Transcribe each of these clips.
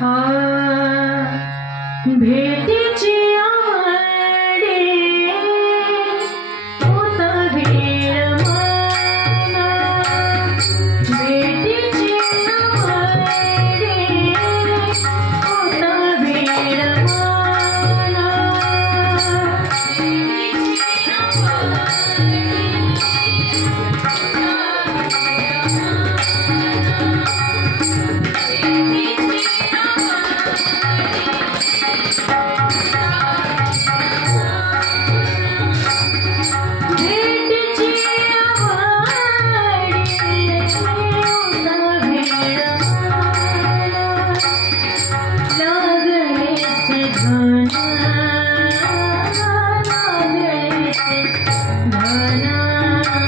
आ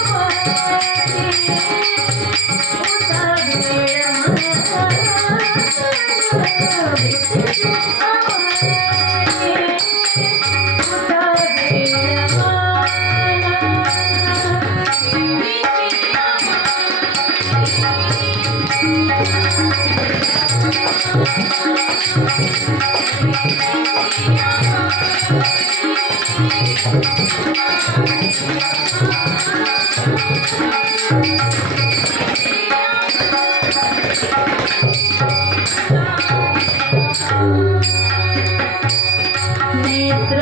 Oh, नेत्र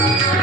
You.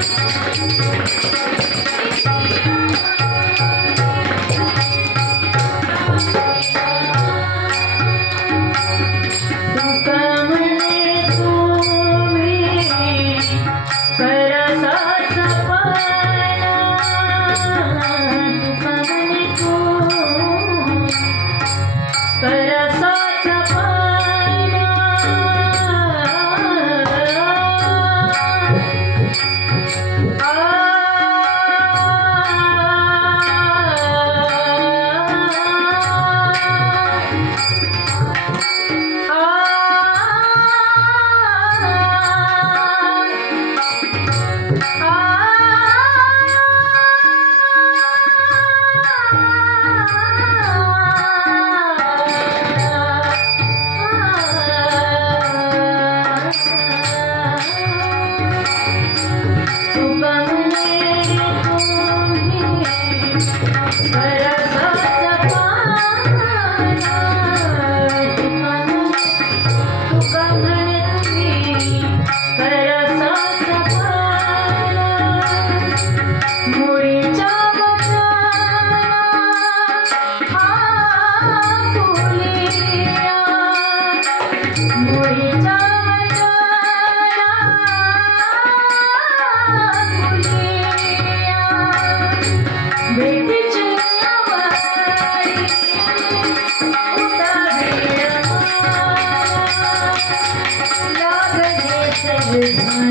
Yeah.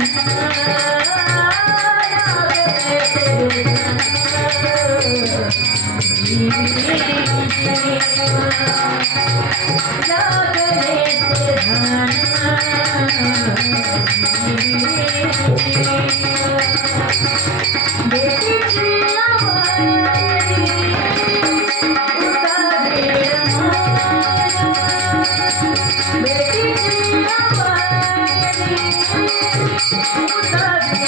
Thank you.